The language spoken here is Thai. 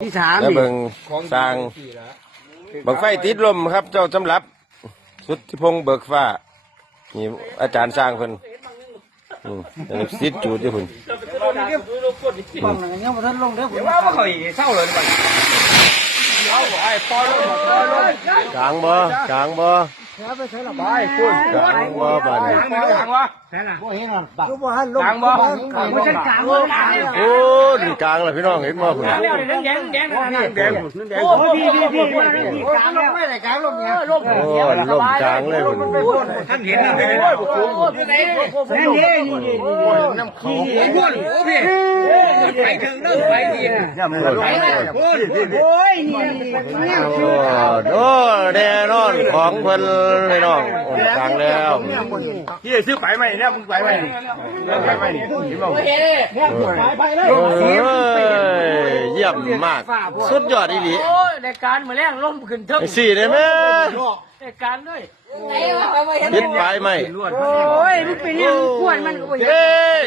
ที่สาม แล้วเบิ่งสร้างบังไฟติดลมครับ เจ้าจำรับสุทธิพงษ์เบิกฟ้านี่อาจารย์สร้างเพิ่นติดจูดอยู่เพิ่น บังยังบ่ทันลงเด้อผม ว่าเขาเศร้าเลยบัดเอาไอ้ปอลง กลางบ่กลางบ่ ไปใช้ละ ไปคุณ กลางบ่บ้านนี้ กลางวะ บ่เห็นหรอกบังบ่ทันลง กลางบ่ บ่ทันกลางบ่กลาง โอ้นี่กลางแล้วพี่น้องเห็นบ่พุ่น แดงแดงแดงแดง โอ้พี่กลางแล้วไม่ได้กลางลงเนี่ยลง โอ้ลมกลางเลยพุ่น ท่านเห็นนะเป็นน้ำเขาพุ่นโอ้พี่ไปถึงเรื่องไปดี ย่ำเลย โอ้ยนี่เนี่ย โอ้แน่นอนของเพิ่นพี่น้องกลางแล้ว พี่ซื้อไปไหมเนี่ยมึงไปไหมไปไหมนี่เห็นบ่ ไปเลย โอ้ยเยี่ยมมากสุดยอดอีหลี โอ้ยในการมือแรงล่มขึ้นเทิง สี่ได้ไหม ในการด้วย ยึดไปไหม โอ้ยมันเป็นเรื่องควรมันก็บ่ เฮ้ย